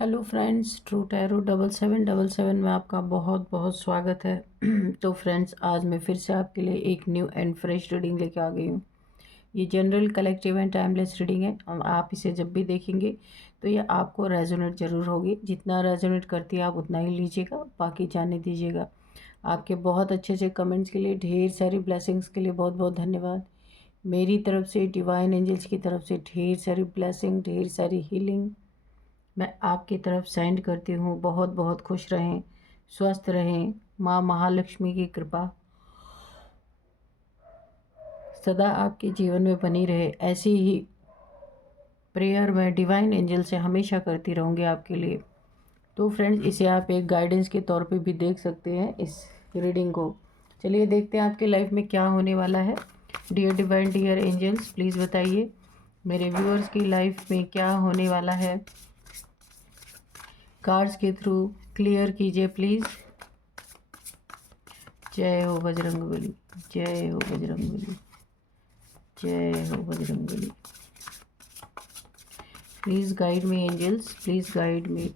Hello friends, true tarot 7777 में आपका बहुत बहुत स्वागत है। तो फ्रेंड्स, आज मैं फिर से आपके लिए एक न्यू एंड फ्रेश रीडिंग लेके आ गई हूँ। ये general, collective and timeless reading है और आप इसे जब भी देखेंगे तो ये आपको रेजोनेट ज़रूर होगी। जितना रेजोनेट करती है आप उतना ही लीजिएगा, बाकी जाने दीजिएगा। आपके बहुत अच्छे अच्छे कमेंट्स के लिए, ढेर सारी ब्लेसिंग्स के लिए बहुत बहुत धन्यवाद। मेरी तरफ से, डिवाइन एंजल्स की तरफ से ढेर सारी ब्लेसिंग, ढेर सारी हीलिंग मैं आपकी तरफ सेंड करती हूँ। बहुत बहुत खुश रहें, स्वस्थ रहें। माँ महालक्ष्मी की कृपा सदा आपके जीवन में बनी रहे, ऐसी ही प्रेयर मैं डिवाइन एंजल से हमेशा करती रहूँगी आपके लिए। तो फ्रेंड्स, इसे आप एक गाइडेंस के तौर पे भी देख सकते हैं इस रीडिंग को। चलिए देखते हैं आपके लाइफ में क्या होने वाला है। Dear divine, dear angels, please बताइए मेरे व्यूअर्स की लाइफ में क्या होने वाला है। कार्ड्स के थ्रू क्लियर कीजिए प्लीज़। जय हो बजरंगबली, जय हो बजरंगबली, जय हो Bajrangbali. Please guide me angels, please guide me,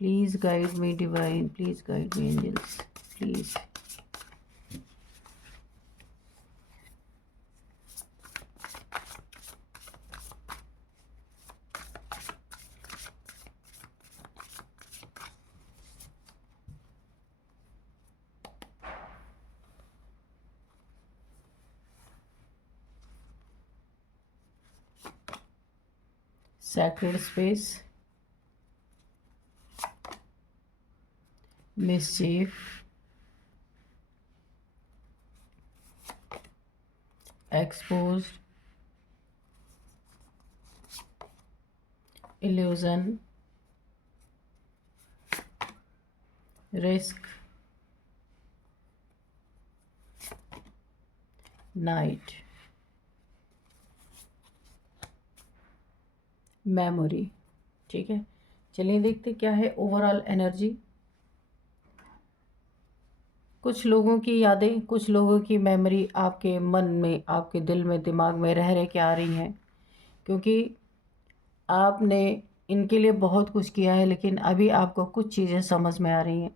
please guide me divine, please guide me angels, please. Sacred space, mischief, exposed, illusion, risk, night, memory. ठीक है, चलिए देखते क्या है ओवरऑल एनर्जी। कुछ लोगों की यादें, कुछ लोगों की मेमोरी आपके मन में, आपके दिल में, दिमाग में रह के आ रही हैं, क्योंकि आपने इनके लिए बहुत कुछ किया है, लेकिन अभी आपको कुछ चीज़ें समझ में आ रही हैं।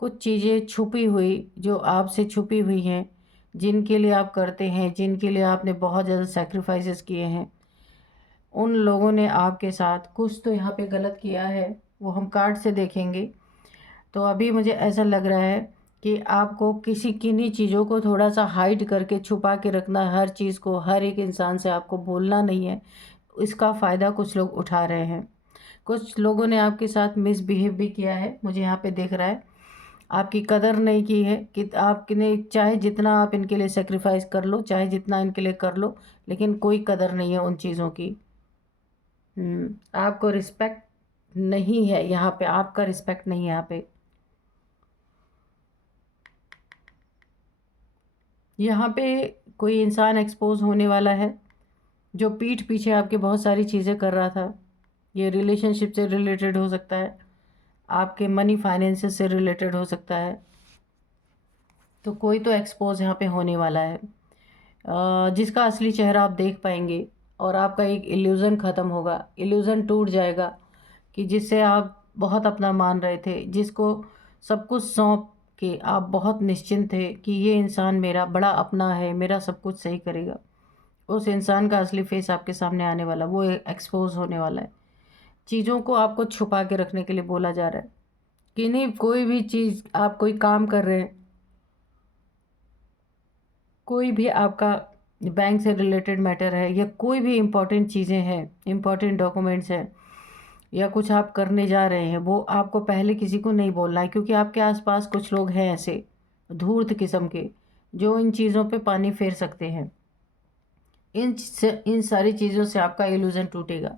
कुछ चीज़ें छुपी हुई, जो आपसे छुपी हुई हैं, जिनके लिए आप करते हैं, जिनके लिए आपने बहुत ज़्यादा सेक्रीफाइसेस किए हैं, उन लोगों ने आपके साथ कुछ तो यहाँ पे गलत किया है। वो हम कार्ड से देखेंगे। तो अभी मुझे ऐसा लग रहा है कि आपको किसी किन्हीं चीज़ों को थोड़ा सा हाइड करके छुपा के रखना, हर चीज़ को हर एक इंसान से आपको बोलना नहीं है। इसका फ़ायदा कुछ लोग उठा रहे हैं। कुछ लोगों ने आपके साथ मिसबिहेव भी किया है, मुझे यहाँ पे दिख रहा है। आपकी कदर नहीं की है कि आपने, चाहे जितना आप इनके लिए सेक्रीफाइस कर लो, चाहे जितना इनके लिए कर लो, लेकिन कोई कदर नहीं है उन चीज़ों की। आपको रिस्पेक्ट नहीं है यहाँ पे, आपका रिस्पेक्ट नहीं है यहाँ पे। यहाँ पे कोई इंसान एक्सपोज होने वाला है जो पीठ पीछे आपके बहुत सारी चीज़ें कर रहा था। ये रिलेशनशिप से रिलेटेड हो सकता है, आपके मनी फाइनेंसेस से रिलेटेड हो सकता है। तो कोई तो एक्सपोज यहाँ पे होने वाला है, जिसका असली चेहरा आप देख पाएंगे, और आपका एक इल्यूज़न ख़त्म होगा, इल्यूज़न टूट जाएगा कि जिससे आप बहुत अपना मान रहे थे, जिसको सब कुछ सौंप के आप बहुत निश्चिंत थे कि ये इंसान मेरा बड़ा अपना है, मेरा सब कुछ सही करेगा। उस इंसान का असली फेस आपके सामने आने वाला, वो एक्सपोज होने वाला है। चीज़ों को आपको छुपा के रखने के लिए बोला जा रहा है कि नहीं, कोई भी चीज़, आप कोई काम कर रहे हैं, कोई भी आपका बैंक से रिलेटेड मैटर है, या कोई भी इम्पॉर्टेंट चीज़ें हैं, इम्पॉर्टेंट डॉक्यूमेंट्स हैं, या कुछ आप करने जा रहे हैं, वो आपको पहले किसी को नहीं बोलना है, क्योंकि आपके आसपास कुछ लोग हैं ऐसे धूर्त किस्म के, जो इन चीज़ों पे पानी फेर सकते हैं। इन सारी चीज़ों से आपका इल्यूज़न टूटेगा,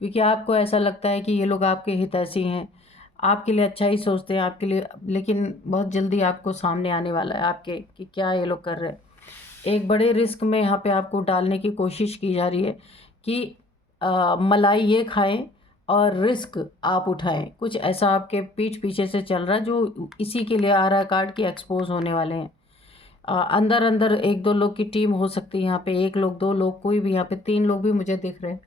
क्योंकि आपको ऐसा लगता है कि ये लोग आपके हितैषी हैं, आपके लिए अच्छा ही सोचते हैं आपके लिए, लेकिन बहुत जल्दी आपको सामने आने वाला है आपके कि क्या ये लोग कर रहे हैं। एक बड़े रिस्क में यहाँ पे आपको डालने की कोशिश की जा रही है कि मलाई ये खाएं और रिस्क आप उठाएं। कुछ ऐसा आपके पीठ पीछे से चल रहा है, जो इसी के लिए आ रहा है कार्ड की एक्सपोज होने वाले हैं। अंदर अंदर एक दो लोग की टीम हो सकती है यहाँ पे, एक लोग, दो लोग, कोई भी, यहाँ पे तीन लोग भी मुझे दिख रहे हैं।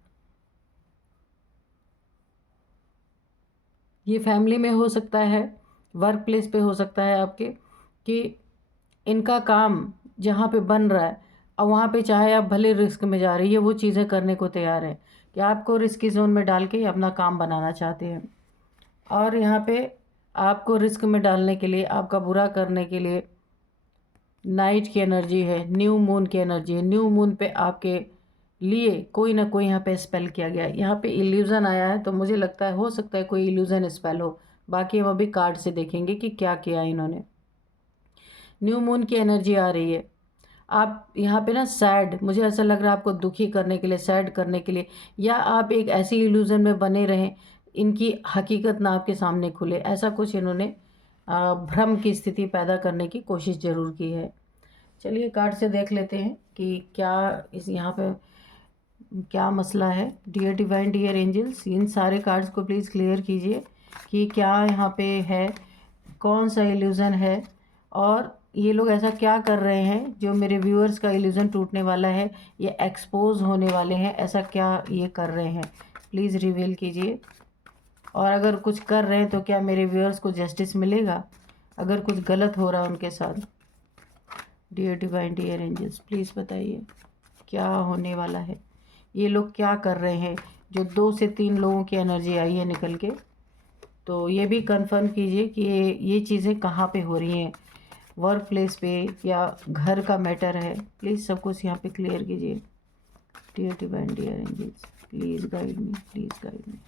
ये फैमिली में हो सकता है, वर्क प्लेस पे हो सकता है आपके, कि इनका काम जहाँ पे बन रहा है और वहाँ पे चाहे आप भले रिस्क में जा रही है, वो चीज़ें करने को तैयार है कि आपको रिस्की जोन में डाल के अपना काम बनाना चाहते हैं। और यहाँ पे आपको रिस्क में डालने के लिए, आपका बुरा करने के लिए नाइट की एनर्जी है, न्यू मून की एनर्जी है। न्यू मून पे आपके लिए कोई ना कोई यहाँ पे स्पेल किया गया है। यहाँ पे इल्यूज़न आया है, तो मुझे लगता है हो सकता है कोई इल्यूज़न स्पेल हो। बाकी हम अभी कार्ड से देखेंगे कि क्या किया इन्होंने। न्यू मून की एनर्जी आ रही है। आप यहाँ पे ना सैड, मुझे ऐसा लग रहा है आपको दुखी करने के लिए, सैड करने के लिए, या आप एक ऐसी इल्यूज़न में बने रहें, इनकी हकीकत ना आपके सामने खुले, ऐसा कुछ इन्होंने भ्रम की स्थिति पैदा करने की कोशिश ज़रूर की है। चलिए कार्ड से देख लेते हैं कि क्या इस यहाँ पे क्या मसला है। डियर डिवाइन, डियर एंजल्स, इन सारे कार्ड्स को प्लीज़ क्लियर कीजिए कि क्या यहाँ पे है, कौन सा इल्यूज़न है, और ये लोग ऐसा क्या कर रहे हैं जो मेरे व्यूअर्स का इल्यूज़न टूटने वाला है, ये एक्सपोज होने वाले हैं, ऐसा क्या ये कर रहे हैं, प्लीज़ रिवील कीजिए। और अगर कुछ कर रहे हैं तो क्या मेरे व्यूअर्स को जस्टिस मिलेगा, अगर कुछ गलत हो रहा है उनके साथ। Dear divine, dear angels, please बताइए क्या होने वाला है, ये लोग क्या कर रहे हैं। जो 2 से 3 लोगों की एनर्जी आई है निकल के, तो ये भी कंफर्म कीजिए कि ये चीज़ें कहाँ पे हो रही हैं, वर्क प्लेस पे या घर का मैटर है। प्लीज़ सब कुछ यहाँ पे क्लियर कीजिए। Dear divine, dear angels, please guide me, please guide me.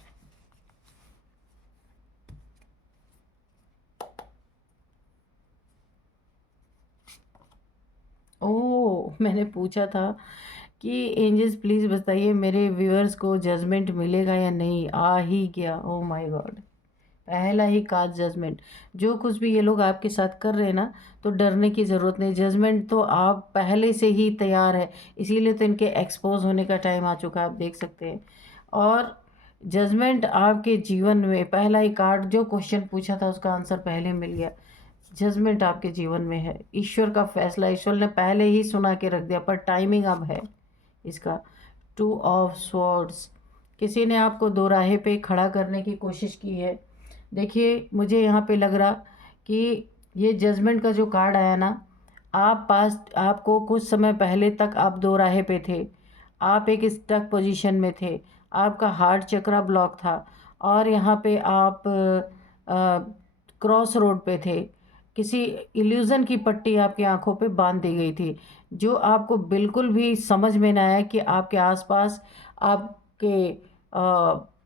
Oh, मैंने पूछा था कि एंजल्स प्लीज़ बताइए मेरे व्यूअर्स को जजमेंट मिलेगा या नहीं, आ ही गया। ओह माय गॉड, पहला ही कार्ड जजमेंट। जो कुछ भी ये लोग आपके साथ कर रहे हैं ना, तो डरने की ज़रूरत नहीं, जजमेंट तो आप पहले से ही तैयार है, इसीलिए तो इनके एक्सपोज होने का टाइम आ चुका है, आप देख सकते हैं। और जजमेंट आपके जीवन में, पहला ही कार्ड, जो क्वेश्चन पूछा था उसका आंसर पहले मिल गया। जजमेंट आपके जीवन में है, ईश्वर का फैसला, ईश्वर ने पहले ही सुना के रख दिया, पर टाइमिंग अब है इसका। 2 ऑफ स्वॉर्ड्स, किसी ने आपको दो राहे पे खड़ा करने की कोशिश की है। देखिए मुझे यहाँ पे लग रहा कि ये जजमेंट का जो कार्ड आया ना, आपको कुछ समय पहले तक आप दो राहे पे थे, आप एक स्टक पोजीशन में थे, आपका हार्ट चक्रा ब्लॉक था, और यहाँ पे आप क्रॉस रोड पे थे। किसी इल्यूज़न की पट्टी आपकी आंखों पे बांध दी गई थी, जो आपको बिल्कुल भी समझ में ना आया कि आपके आसपास आपके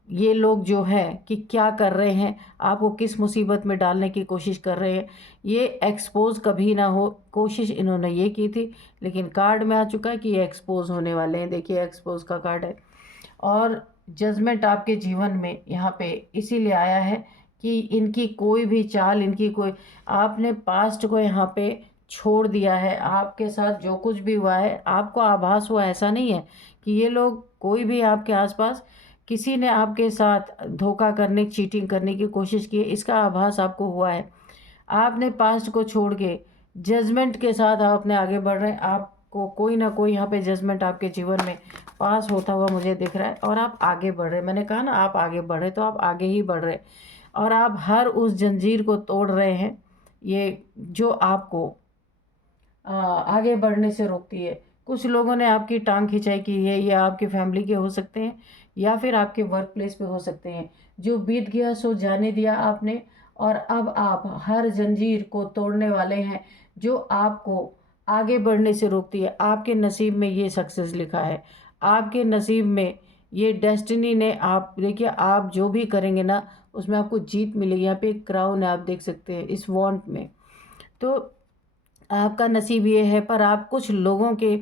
ये लोग जो है कि क्या कर रहे हैं, आपको किस मुसीबत में डालने की कोशिश कर रहे हैं। ये एक्सपोज कभी ना हो, कोशिश इन्होंने ये की थी, लेकिन कार्ड में आ चुका है कि ये एक्सपोज होने वाले हैं। देखिए एक्सपोज का कार्ड है, और जजमेंट आपके जीवन में यहाँ पे इसीलिए आया है कि इनकी कोई भी चाल, इनकी कोई, आपने पास्ट को यहाँ पे छोड़ दिया है। आपके साथ जो कुछ भी हुआ है, आपको आभास हुआ, ऐसा नहीं है कि ये लोग, कोई भी आपके आसपास किसी ने आपके साथ धोखा करने, चीटिंग करने की कोशिश की है, इसका आभास आपको हुआ है। आपने पास्ट को छोड़ के जजमेंट के साथ आप अपने आगे बढ़ रहे हैं। आपको कोई ना कोई यहाँ पे जजमेंट आपके जीवन में पास होता हुआ मुझे दिख रहा है, और आप आगे बढ़ रहे हैं। मैंने कहा ना आप आगे बढ़ रहे, तो आप आगे ही बढ़ रहे हैं, और आप हर उस जंजीर को तोड़ रहे हैं, ये जो आपको आगे बढ़ने से रोकती है। कुछ लोगों ने आपकी टांग खिंचाई की है, या आपकी फैमिली के हो सकते हैं, या फिर आपके वर्क प्लेस पे हो सकते हैं। जो बीत गया सो जाने दिया आपने, और अब आप हर जंजीर को तोड़ने वाले हैं जो आपको आगे बढ़ने से रोकती है। आपके नसीब में ये सक्सेस लिखा है, आपके नसीब में ये डेस्टिनी ने, आप देखिए आप जो भी करेंगे ना, उसमें आपको जीत मिलेगी। यहाँ पे एक क्राउन है, आप देख सकते हैं इस वॉन्ट में। तो आपका नसीब ये है, पर आप कुछ लोगों के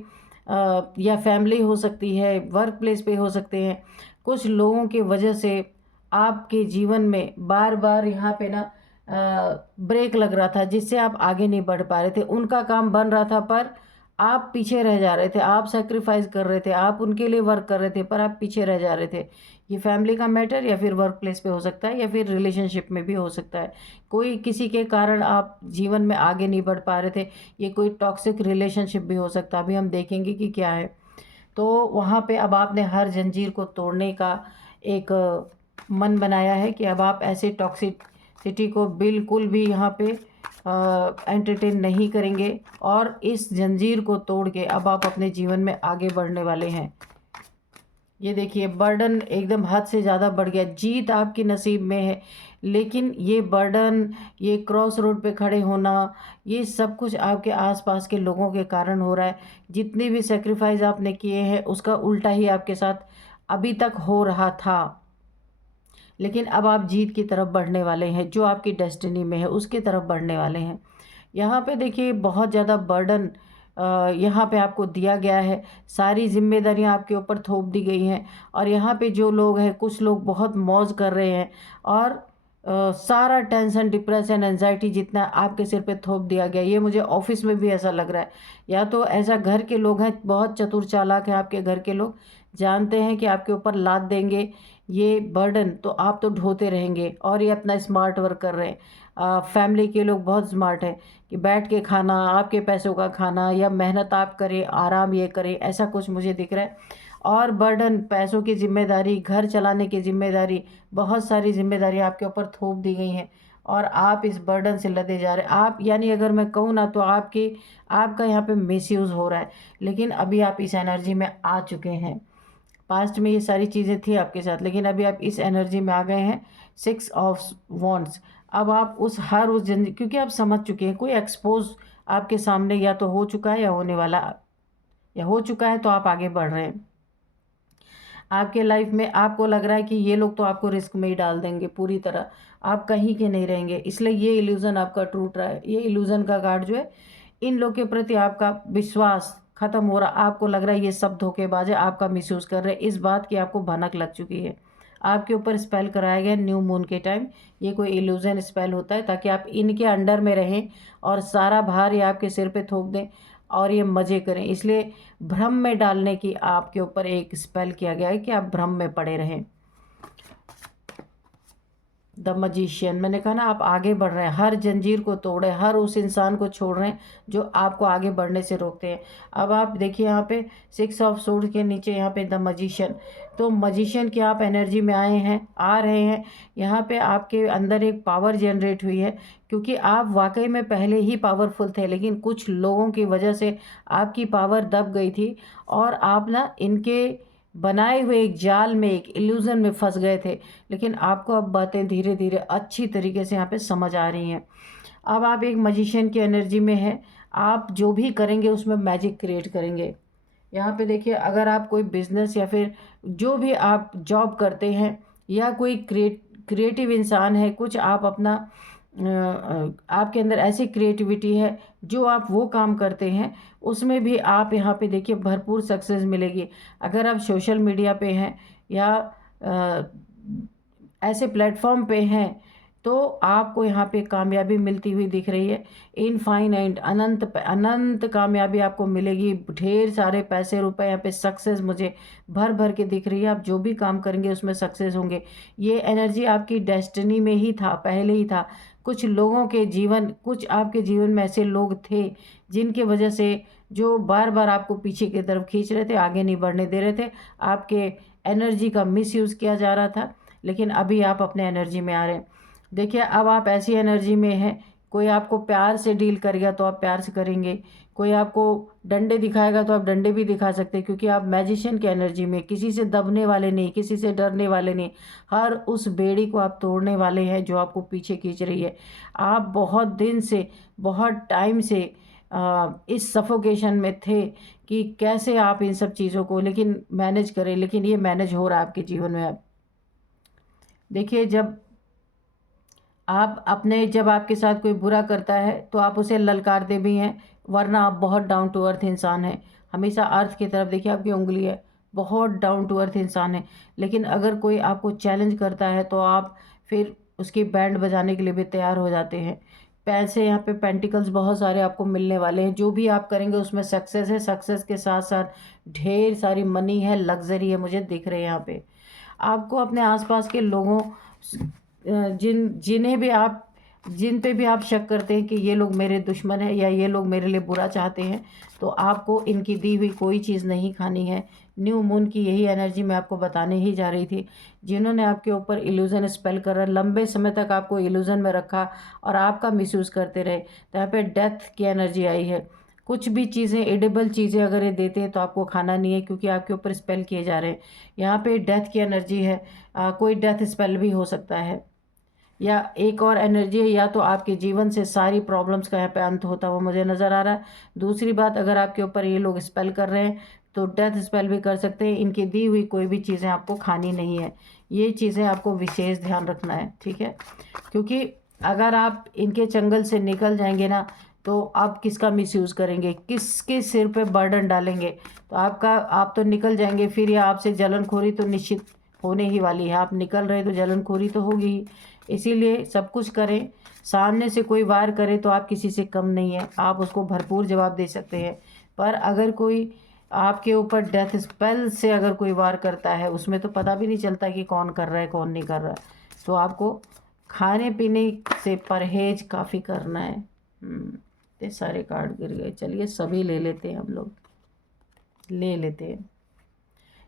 या फैमिली हो सकती है, वर्क प्लेस पे हो सकते हैं, कुछ लोगों की वजह से आपके जीवन में बार बार यहाँ पे ना ब्रेक लग रहा था, जिससे आप आगे नहीं बढ़ पा रहे थे। उनका काम बन रहा था, पर आप पीछे रह जा रहे थे। आप सेक्रीफाइस कर रहे थे, आप उनके लिए वर्क कर रहे थे, पर आप पीछे रह जा रहे थे। ये फैमिली का मैटर, या फिर वर्क प्लेस पे हो सकता है, या फिर रिलेशनशिप में भी हो सकता है। कोई किसी के कारण आप जीवन में आगे नहीं बढ़ पा रहे थे। ये कोई टॉक्सिक रिलेशनशिप भी हो सकता है, अभी हम देखेंगे कि क्या है। तो वहाँ पे अब आपने हर जंजीर को तोड़ने का एक मन बनाया है कि अब आप ऐसे टॉक्सिसिटी को बिल्कुल भी यहाँ पे एंटरटेन नहीं करेंगे, और इस जंजीर को तोड़ के अब आप अपने जीवन में आगे बढ़ने वाले हैं। ये देखिए, बर्डन एकदम हद से ज़्यादा बढ़ गया। जीत आपके नसीब में है, लेकिन ये बर्डन, ये क्रॉस रोड पे खड़े होना, ये सब कुछ आपके आसपास के लोगों के कारण हो रहा है। जितने भी सेक्रीफाइस आपने किए हैं उसका उल्टा ही आपके साथ अभी तक हो रहा था। लेकिन अब आप जीत की तरफ बढ़ने वाले हैं, जो आपकी डेस्टिनी में है उसकी तरफ बढ़ने वाले हैं। यहाँ पे देखिए, बहुत ज़्यादा बर्डन यहाँ पे आपको दिया गया है, सारी जिम्मेदारियाँ आपके ऊपर थोप दी गई हैं। और यहाँ पे जो लोग हैं, कुछ लोग बहुत मौज कर रहे हैं, और सारा टेंशन, डिप्रेशन, एंजाइटी जितना आपके सिर पे थोप दिया गया। ये मुझे ऑफिस में भी ऐसा लग रहा है। या तो ऐसा घर के लोग हैं, बहुत चतुर चालाक हैं आपके घर के लोग, जानते हैं कि आपके ऊपर लाद देंगे ये बर्डन तो आप तो ढोते रहेंगे, और ये अपना स्मार्ट वर्क कर रहे हैं। फैमिली के लोग बहुत स्मार्ट हैं कि बैठ के खाना, आपके पैसों का खाना, या मेहनत आप करें, आराम ये करें, ऐसा कुछ मुझे दिख रहा है। और बर्डन, पैसों की जिम्मेदारी, घर चलाने की जिम्मेदारी, बहुत सारी जिम्मेदारी आपके ऊपर थोप दी गई हैं, और आप इस बर्डन से लदे जा रहे हैं। आप यानी अगर मैं कहूँ ना, तो आपका यहाँ पे मिसयूज़ हो रहा है। लेकिन अभी आप इस एनर्जी में आ चुके हैं। पास्ट में ये सारी चीज़ें थी आपके साथ, लेकिन अभी आप इस एनर्जी में आ गए हैं। 6 ऑफ वॉन्ड्स। अब आप उस जन, क्योंकि आप समझ चुके हैं, कोई एक्सपोज आपके सामने या तो हो चुका है या होने वाला, या हो चुका है तो आप आगे बढ़ रहे हैं। आपके लाइफ में आपको लग रहा है कि ये लोग तो आपको रिस्क में ही डाल देंगे पूरी तरह, आप कहीं के नहीं रहेंगे, इसलिए ये इल्यूज़न आपका टूट रहा है। ये इल्यूज़न का गार्ड जो है, इन लोग के प्रति आपका विश्वास खत्म हो रहा, आपको लग रहा है ये सब धोखेबाज है, आपका मिसयूज़ कर रहे हैं। इस बात की आपको भनक लग चुकी है। आपके ऊपर स्पेल कराया गया न्यू मून के टाइम। ये कोई इल्यूज़न स्पेल होता है ताकि आप इनके अंडर में रहें, और सारा भार ये आपके सिर पे थोप दें और ये मज़े करें। इसलिए भ्रम में डालने की आपके ऊपर एक स्पेल किया गया है कि आप भ्रम में पड़े रहें। द मजिशियन, मैंने कहा ना, आप आगे बढ़ रहे हैं, हर जंजीर को तोड़े, हर उस इंसान को छोड़ रहे हैं जो आपको आगे बढ़ने से रोकते हैं। अब आप देखिए यहाँ पे 6 ऑफ सोर्ड के नीचे यहाँ पे द मजिशियन, तो मजिशियन की आप एनर्जी में आए हैं, आ रहे हैं। यहाँ पे आपके अंदर एक पावर जनरेट हुई है, क्योंकि आप वाकई में पहले ही पावरफुल थे, लेकिन कुछ लोगों की वजह से आपकी पावर दब गई थी, और आप ना इनके बनाए हुए एक जाल में, एक इल्यूज़न में फंस गए थे। लेकिन आपको अब बातें धीरे धीरे अच्छी तरीके से यहाँ पे समझ आ रही हैं। अब आप एक मजिशियन की एनर्जी में हैं, आप जो भी करेंगे उसमें मैजिक क्रिएट करेंगे। यहाँ पे देखिए, अगर आप कोई बिजनेस या फिर जो भी आप जॉब करते हैं, या कोई क्रिएटिव इंसान है, कुछ आप अपना आपके अंदर ऐसी क्रिएटिविटी है, जो आप वो काम करते हैं उसमें भी आप यहाँ पे देखिए भरपूर सक्सेस मिलेगी। अगर आप सोशल मीडिया पे हैं, या अ, ऐसे प्लेटफॉर्म पे हैं, तो आपको यहाँ पे कामयाबी मिलती हुई दिख रही है। इनफाइनाइट, अनंत कामयाबी आपको मिलेगी। ढेर सारे पैसे, रुपए, यहाँ पे सक्सेस मुझे भर भर के दिख रही है। आप जो भी काम करेंगे उसमें सक्सेस होंगे। ये एनर्जी आपकी डेस्टिनी में ही था, पहले ही था। कुछ लोगों के जीवन, कुछ आपके जीवन में ऐसे लोग थे जिनके वजह से, जो बार बार आपको पीछे की तरफ खींच रहे थे, आगे नहीं बढ़ने दे रहे थे। आपके एनर्जी का मिसयूज़ किया जा रहा था, लेकिन अभी आप अपने एनर्जी में आ रहे हैं। देखिए, अब आप ऐसी एनर्जी में हैं, कोई आपको प्यार से डील करेगा तो आप प्यार से करेंगे, कोई आपको डंडे दिखाएगा तो आप डंडे भी दिखा सकते हैं, क्योंकि आप मैजिशियन की एनर्जी में, किसी से दबने वाले नहीं, किसी से डरने वाले नहीं। हर उस बेड़ी को आप तोड़ने वाले हैं जो आपको पीछे खींच रही है। आप बहुत दिन से, बहुत टाइम से इस सफोकेशन में थे कि कैसे आप इन सब चीज़ों को लेकिन मैनेज करें, लेकिन ये मैनेज हो रहा है आपके जीवन में अब। देखिए, जब आपके साथ कोई बुरा करता है तो आप उसे ललकारते भी हैं, वरना आप बहुत डाउन टू अर्थ इंसान हैं। हमेशा अर्थ की तरफ देखिए, आपकी उंगली है, बहुत डाउन टू अर्थ इंसान है। लेकिन अगर कोई आपको चैलेंज करता है तो आप फिर उसकी बैंड बजाने के लिए भी तैयार हो जाते हैं। पैसे, यहाँ पे पेंटिकल्स बहुत सारे आपको मिलने वाले हैं। जो भी आप करेंगे उसमें सक्सेस है, सक्सेस के साथ साथ ढेर सारी मनी है, लग्जरी है, मुझे दिख रहे हैं यहाँ पे। आपको अपने आसपास के लोगों, जिन्हें भी आप जिन पे भी आप शक करते हैं कि ये लोग मेरे दुश्मन हैं या ये लोग मेरे लिए बुरा चाहते हैं, तो आपको इनकी दी हुई कोई चीज़ नहीं खानी है। न्यू मून की यही एनर्जी मैं आपको बताने ही जा रही थी। जिन्होंने आपके ऊपर इल्यूज़न स्पेल करा, लंबे समय तक आपको इल्यूज़न में रखा और आपका मिसयूज़ करते रहे, तो यहाँ पे डेथ की एनर्जी आई है। कुछ भी चीज़ें, एडिबल चीज़ें अगर ये देते हैं तो आपको खाना नहीं है, क्योंकि आपके ऊपर स्पेल किए जा रहे हैं। यहाँ पे डेथ की एनर्जी है। कोई डेथ स्पेल भी हो सकता है, या एक और एनर्जी है, या तो आपके जीवन से सारी प्रॉब्लम्स का यहाँ पे अंत होता हुआ मुझे नज़र आ रहा है। दूसरी बात, अगर आपके ऊपर ये लोग स्पेल कर रहे हैं तो डेथ स्पेल भी कर सकते हैं। इनकी दी हुई कोई भी चीज़ें आपको खानी नहीं है। ये चीज़ें आपको विशेष ध्यान रखना है, ठीक है? क्योंकि अगर आप इनके चंगल से निकल जाएंगे ना, तो आप किसका मिसयूज़ करेंगे, किसके सिर पे बर्डन डालेंगे, तो आप तो निकल जाएंगे, फिर ये आपसे जलनखोरी तो निश्चित होने ही वाली है। आप निकल रहे तो जलनखोरी तो होगी ही। इसीलिए सब कुछ करें। सामने से कोई वार करे तो आप किसी से कम नहीं है, आप उसको भरपूर जवाब दे सकते हैं। पर अगर कोई आपके ऊपर डेथ स्पेल से अगर कोई वार करता है, उसमें तो पता भी नहीं चलता कि कौन कर रहा है कौन नहीं कर रहा है। तो आपको खाने पीने से परहेज काफ़ी करना है। ये सारे कार्ड गिर गए, चलिए सभी ले लेते हैं, हम लोग ले लेते हैं।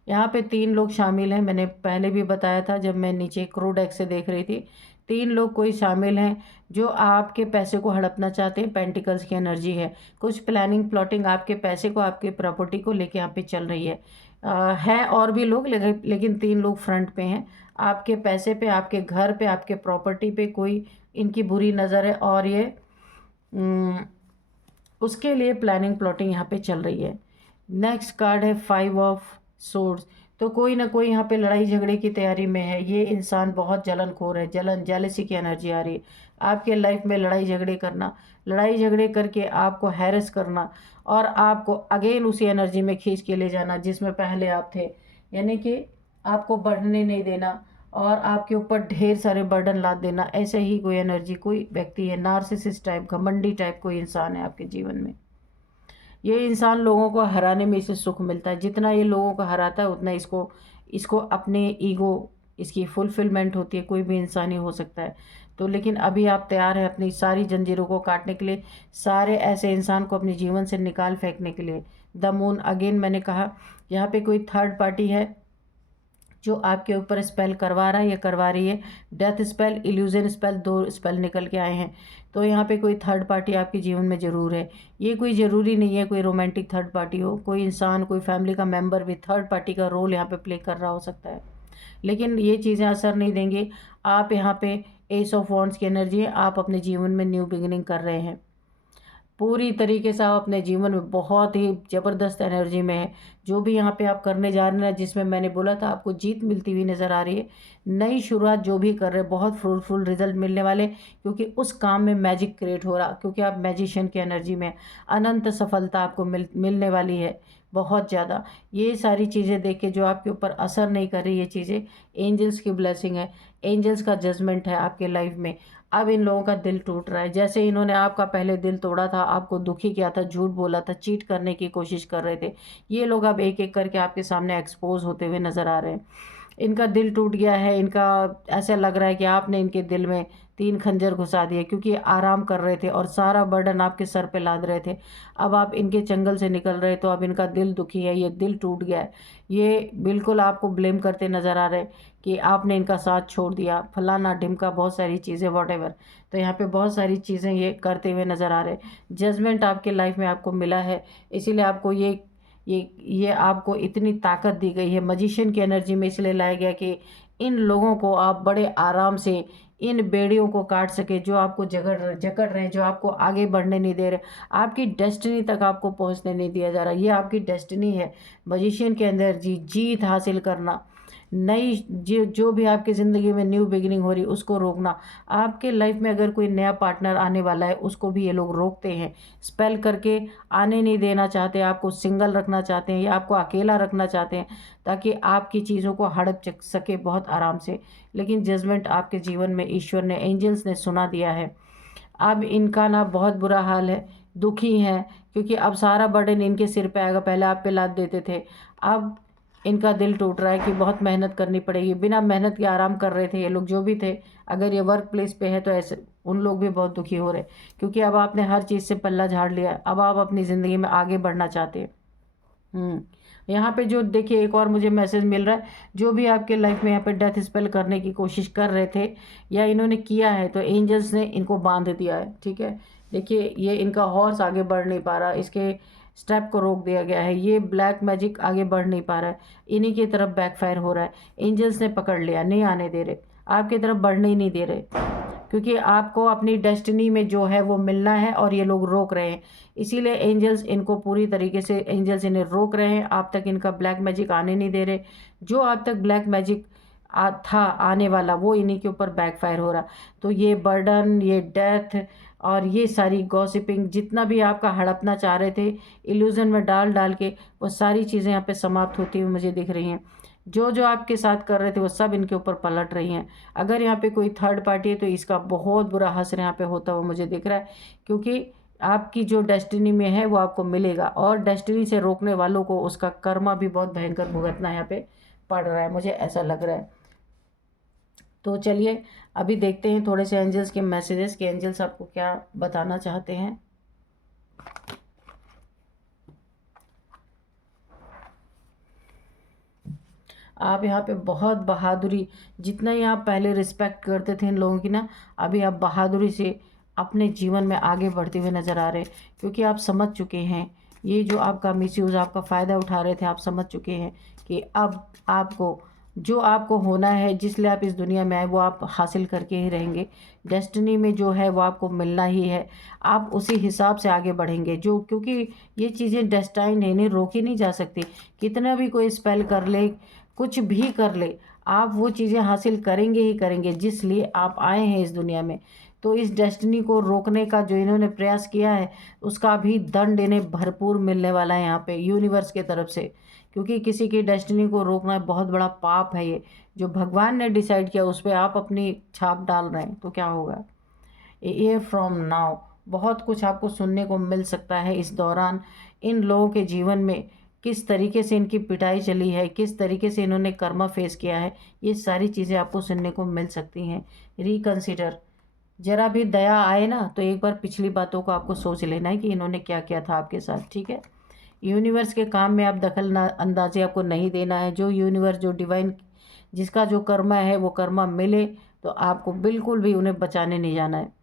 यहाँ पे 3 लोग शामिल हैं। मैंने पहले भी बताया था जब मैं नीचे क्रूड एक्स से देख रही थी। 3 लोग कोई शामिल हैं जो आपके पैसे को हड़पना चाहते हैं। पेंटिकल्स की एनर्जी है। कुछ प्लानिंग प्लॉटिंग आपके पैसे को, आपके प्रॉपर्टी को लेके यहाँ पे चल रही है। हैं और भी लोग, लेकिन 3 लोग फ्रंट पे हैं। आपके पैसे पे, आपके घर पे, आपके प्रॉपर्टी पे कोई इनकी बुरी नज़र है, और ये उसके लिए प्लानिंग प्लॉटिंग यहाँ पे चल रही है। नेक्स्ट कार्ड है 5 ऑफ सोर्ड्स। तो कोई ना कोई यहाँ पे लड़ाई झगड़े की तैयारी में है। ये इंसान बहुत जलनखोर है, जेलसी की एनर्जी आ रही है। आपके लाइफ में लड़ाई झगड़े करना, लड़ाई झगड़े करके आपको हैरेस करना, और आपको अगेन उसी एनर्जी में खींच के ले जाना जिसमें पहले आप थे। यानी कि आपको बढ़ने नहीं देना और आपके ऊपर ढेर सारे बर्डन लाद देना। ऐसे ही कोई एनर्जी, कोई व्यक्ति है, नार्सिसिस्ट टाइप, घमंडी टाइप कोई इंसान है आपके जीवन में। ये इंसान लोगों को हराने में इसे सुख मिलता है। जितना ये लोगों को हराता है उतना इसको अपने ईगो, इसकी फुलफिलमेंट होती है। कोई भी इंसान ही हो सकता है। तो लेकिन अभी आप तैयार हैं अपनी सारी जंजीरों को काटने के लिए, सारे ऐसे इंसान को अपने जीवन से निकाल फेंकने के लिए। द मून अगेन, मैंने कहा यहाँ पे कोई थर्ड पार्टी है जो आपके ऊपर स्पेल करवा रहा है या करवा रही है। Death spell, illusion spell, 2 spell निकल के आए हैं। तो यहाँ पे कोई थर्ड पार्टी आपके जीवन में ज़रूर है। ये कोई ज़रूरी नहीं है कोई रोमांटिक थर्ड पार्टी हो। कोई इंसान, कोई फैमिली का मेंबर भी थर्ड पार्टी का रोल यहाँ पे प्ले कर रहा हो सकता है। लेकिन ये चीज़ें असर नहीं देंगी। आप यहाँ पे एस ऑफ वॉन्ड्स की एनर्जी है। आप अपने जीवन में न्यू बिगिनिंग कर रहे हैं। पूरी तरीके से आप अपने जीवन में बहुत ही ज़बरदस्त एनर्जी में है। जो भी यहाँ पे आप करने जा रहे हैं, जिसमें मैंने बोला था आपको जीत मिलती हुई नज़र आ रही है। नई शुरुआत जो भी कर रहे हैं, बहुत फ्रूटफुल रिजल्ट मिलने वाले, क्योंकि उस काम में मैजिक क्रिएट हो रहा, क्योंकि आप मैजिशियन की एनर्जी में। अनंत सफलता आपको मिलने वाली है, बहुत ज़्यादा। ये सारी चीज़ें देख के जो आपके ऊपर असर नहीं कर रही, ये चीज़ें एंजल्स की ब्लेसिंग है, एंजल्स का जजमेंट है आपके लाइफ में। अब इन लोगों का दिल टूट रहा है। जैसे इन्होंने आपका पहले दिल तोड़ा था, आपको दुखी किया था, झूठ बोला था, चीट करने की कोशिश कर रहे थे, ये लोग अब एक एक करके आपके सामने एक्सपोज होते हुए नज़र आ रहे हैं। इनका दिल टूट गया है। इनका ऐसा लग रहा है कि आपने इनके दिल में 3 खंजर घुसा दिए, क्योंकि आराम कर रहे थे और सारा बर्डन आपके सर पे लाद रहे थे। अब आप इनके चंगल से निकल रहे, तो अब इनका दिल दुखी है, ये दिल टूट गया है। ये बिल्कुल आपको ब्लेम करते नज़र आ रहे हैं कि आपने इनका साथ छोड़ दिया, फलाना ढिमका, बहुत सारी चीज़ें, वॉटेवर। तो यहाँ पे बहुत सारी चीज़ें ये करते हुए नज़र आ रहे हैं। जजमेंट आपके लाइफ में आपको मिला है, इसीलिए आपको ये आपको इतनी ताकत दी गई है। मजिशियन की एनर्जी में इसलिए लाया गया कि इन लोगों को आप बड़े आराम से, इन बेड़ियों को काट सके जो आपको जकड़ रहे हैं, जो आपको आगे बढ़ने नहीं दे रहे, आपकी डेस्टिनी तक आपको पहुंचने नहीं दिया जा रहा। ये आपकी डेस्टिनी है। मजिशियन के अंदर जीत हासिल करना, नई जो भी आपकी ज़िंदगी में न्यू बिगिनिंग हो रही, उसको रोकना। आपके लाइफ में अगर कोई नया पार्टनर आने वाला है, उसको भी ये लोग रोकते हैं, स्पेल करके आने नहीं देना चाहते, आपको सिंगल रखना चाहते हैं या आपको अकेला रखना चाहते हैं, ताकि आपकी चीज़ों को हड़प सके बहुत आराम से। लेकिन जजमेंट आपके जीवन में ईश्वर ने, एंजल्स ने सुना दिया है। अब इनका ना बहुत बुरा हाल है, दुखी हैं, क्योंकि अब सारा बर्डन इनके सिर पे आएगा। पहले आप पे लाद देते थे, अब इनका दिल टूट रहा है कि बहुत मेहनत करनी पड़ेगी। बिना मेहनत के आराम कर रहे थे ये लोग, जो भी थे। अगर ये वर्क प्लेस पे है तो ऐसे उन लोग भी बहुत दुखी हो रहे हैं, क्योंकि अब आपने हर चीज़ से पल्ला झाड़ लिया, अब आप अपनी ज़िंदगी में आगे बढ़ना चाहते हैं। यहाँ पे जो देखिए एक और मुझे मैसेज मिल रहा है, जो भी आपके लाइफ में यहाँ पे डेथ स्पेल करने की कोशिश कर रहे थे या इन्होंने किया है, तो एंजल्स ने इनको बांध दिया है। ठीक है, देखिए ये इनका हॉर्स आगे बढ़ नहीं पा रहा, इसके स्टेप को रोक दिया गया है, ये ब्लैक मैजिक आगे बढ़ नहीं पा रहा है, इन्हीं की तरफ बैकफायर हो रहा है। एंजल्स ने पकड़ लिया, नहीं आने दे रहे, आपकी तरफ बढ़ने ही नहीं दे रहे, क्योंकि आपको अपनी डेस्टिनी में जो है वो मिलना है और ये लोग रोक रहे हैं। इसीलिए एंजल्स इनको पूरी तरीके से, एंजल्स इन्हें रोक रहे हैं, आप तक इनका ब्लैक मैजिक आने नहीं दे रहे। जो आप तक ब्लैक मैजिक था आने वाला, वो इन्हीं के ऊपर बैकफायर हो रहा। तो ये बर्डन, ये डेथ और ये सारी गॉसिपिंग, जितना भी आपका हड़पना चाह रहे थे इल्यूज़न में डाल डाल के, वो सारी चीज़ें यहाँ पे समाप्त होती हुई मुझे दिख रही हैं। जो जो आपके साथ कर रहे थे वो सब इनके ऊपर पलट रही हैं। अगर यहाँ पे कोई थर्ड पार्टी है तो इसका बहुत बुरा असर यहाँ पे होता हुआ मुझे दिख रहा है, क्योंकि आपकी जो डेस्टिनी में है वो आपको मिलेगा, और डेस्टिनी से रोकने वालों को उसका कर्मा भी बहुत भयंकर भुगतना यहाँ पे पड़ रहा है, मुझे ऐसा लग रहा है। तो चलिए अभी देखते हैं थोड़े से एंजल्स के मैसेजेस, कि एंजल्स आपको क्या बताना चाहते हैं। आप यहाँ पे बहुत बहादुरी, जितना ही आप पहले रिस्पेक्ट करते थे इन लोगों की ना, अभी आप बहादुरी से अपने जीवन में आगे बढ़ते हुए नज़र आ रहे हैं, क्योंकि आप समझ चुके हैं ये जो आपका मिसयूज़, आपका फ़ायदा उठा रहे थे, आप समझ चुके हैं कि अब आपको जो आपको होना है, जिस लिए आप इस दुनिया में आए, वो आप हासिल करके ही रहेंगे। डेस्टिनी में जो है वो आपको मिलना ही है, आप उसी हिसाब से आगे बढ़ेंगे, जो क्योंकि ये चीज़ें डेस्टाइंड है, इन्हें रोकी नहीं जा सकती। कितना भी कोई स्पेल कर ले, कुछ भी कर ले, आप वो चीज़ें हासिल करेंगे ही करेंगे जिस लिए आप आए हैं इस दुनिया में। तो इस डेस्टिनी को रोकने का जो इन्होंने प्रयास किया है, उसका भी दंड इन्हें भरपूर मिलने वाला है यहाँ पे यूनिवर्स के तरफ से, क्योंकि किसी की डेस्टिनी को रोकना बहुत बड़ा पाप है। ये जो भगवान ने डिसाइड किया उस पर आप अपनी छाप डाल रहे हैं, तो क्या होगा। ईयर फ्रॉम नाउ बहुत कुछ आपको सुनने को मिल सकता है इस दौरान। इन लोगों के जीवन में किस तरीके से इनकी पिटाई चली है, किस तरीके से इन्होंने कर्मा फेस किया है, ये सारी चीज़ें आपको सुनने को मिल सकती हैं। रिकंसिडर, ज़रा भी दया आए ना तो एक बार पिछली बातों को आपको सोच लेना है कि इन्होंने क्या किया था आपके साथ। ठीक है, यूनिवर्स के काम में आप दखल ना अंदाज़ी आपको नहीं देना है। जो यूनिवर्स, जो डिवाइन, जिसका जो कर्मा है वो कर्मा मिले, तो आपको बिल्कुल भी उन्हें बचाने नहीं जाना है।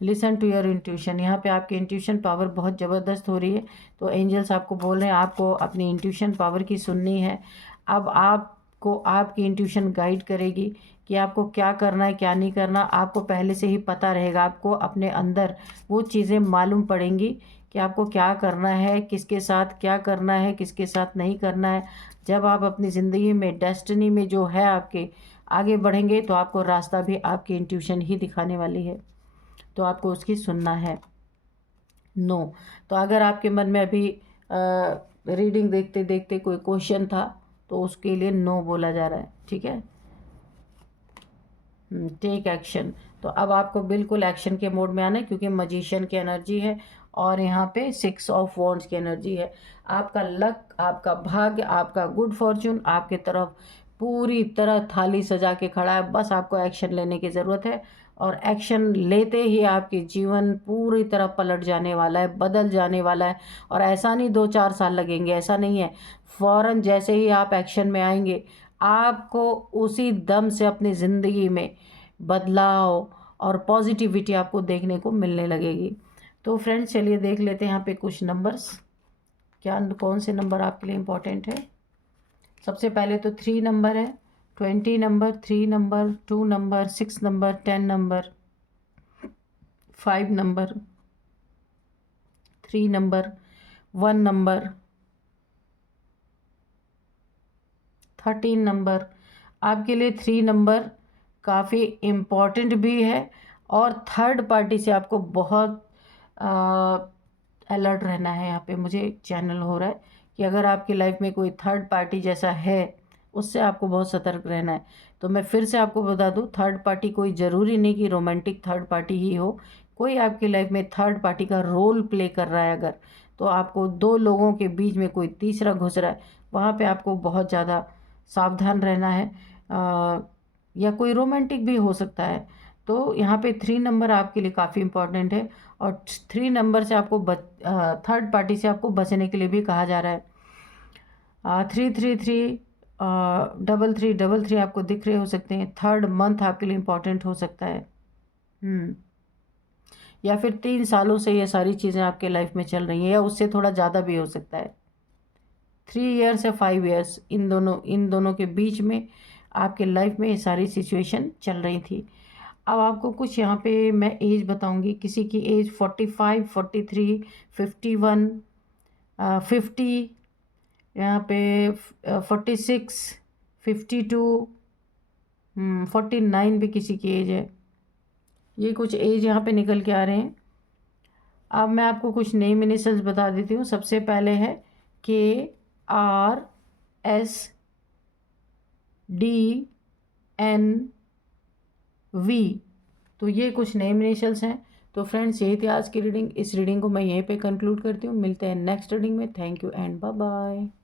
लिसन टू योर इंट्यूशन, यहाँ पे आपकी इंट्यूशन पावर बहुत ज़बरदस्त हो रही है। तो एंजल्स आपको बोल रहे हैं आपको अपनी इंट्यूशन पावर की सुननी है। अब आपको आपकी इंट्यूशन गाइड करेगी कि आपको क्या करना है, क्या नहीं करना, आपको पहले से ही पता रहेगा। आपको अपने अंदर वो चीज़ें मालूम पड़ेंगी कि आपको क्या करना है, किसके साथ क्या करना है, किसके साथ नहीं करना है। जब आप अपनी ज़िंदगी में डेस्टिनी में जो है आपके आगे बढ़ेंगे, तो आपको रास्ता भी आपकी इंट्यूशन ही दिखाने वाली है, तो आपको उसकी सुनना है। नो, तो अगर आपके मन में अभी रीडिंग देखते देखते कोई क्वेश्चन था, तो उसके लिए नो बोला जा रहा है। ठीक है, टेक एक्शन, तो अब आपको बिल्कुल एक्शन के मोड में आना है, क्योंकि मजिशियन की एनर्जी है और यहाँ पे 6 ऑफ वॉन्ड्स की एनर्जी है। आपका लक, आपका भाग्य, आपका गुड फॉर्चून आपके तरफ पूरी तरह थाली सजा के खड़ा है। बस आपको एक्शन लेने की ज़रूरत है, और एक्शन लेते ही आपकी जीवन पूरी तरह पलट जाने वाला है, बदल जाने वाला है। और ऐसा नहीं 2-4 साल लगेंगे, ऐसा नहीं है। फ़ौरन जैसे ही आप एक्शन में आएंगे, आपको उसी दम से अपनी ज़िंदगी में बदलाव और पॉजिटिविटी आपको देखने को मिलने लगेगी। तो फ्रेंड्स चलिए देख लेते हैं यहाँ पे कुछ नंबर्स, क्या कौन से नंबर आपके लिए इम्पोर्टेंट है। सबसे पहले तो 3 नंबर है, 20 number, 3 number, 2 number, 6 number, 10 number, 5 number, 3 number, 1 number, 13 number. आपके लिए 3 नंबर काफ़ी इम्पॉर्टेंट भी है, और थर्ड पार्टी से आपको बहुत अलर्ट रहना है। यहाँ पे मुझे चैनल हो रहा है कि अगर आपकी लाइफ में कोई थर्ड पार्टी जैसा है, उससे आपको बहुत सतर्क रहना है। तो मैं फिर से आपको बता दूँ, थर्ड पार्टी कोई ज़रूरी नहीं कि रोमांटिक थर्ड पार्टी ही हो। कोई आपकी लाइफ में थर्ड पार्टी का रोल प्ले कर रहा है अगर, तो आपको 2 लोगों के बीच में कोई तीसरा घुस रहा है, वहाँ पे आपको बहुत ज़्यादा सावधान रहना है। या कोई रोमांटिक भी हो सकता है, तो यहाँ पे 3 नंबर आपके लिए काफ़ी इम्पॉर्टेंट है, और 3 नंबर से आपको थर्ड पार्टी से आपको बचने के लिए भी कहा जा रहा है। 333 333 आपको दिख रहे हो सकते हैं। थर्ड मंथ आपके लिए इम्पॉर्टेंट हो सकता है। या फिर 3 सालों से ये सारी चीज़ें आपके लाइफ में चल रही हैं, या उससे थोड़ा ज़्यादा भी हो सकता है। 3 ईयर्स या 5 ईयर्स, इन दोनों के बीच में आपके लाइफ में ये सारी सिचुएशन चल रही थी। अब आपको कुछ यहाँ पे मैं एज बताऊंगी। किसी की एज 45, 43, 51, 50, यहाँ पे 46, 52, 49 भी किसी की एज है। ये कुछ एज यहाँ पे निकल के आ रहे हैं। अब मैं आपको कुछ नेम इनिशियल्स बता देती हूँ। सबसे पहले है KRSDNV। तो ये कुछ नेम इनिशियल्स हैं। तो फ्रेंड्स, यही थी आज की रीडिंग। इस रीडिंग को मैं यहीं पे कंक्लूड करती हूँ। मिलते हैं नेक्स्ट रीडिंग में। Thank you and bye bye.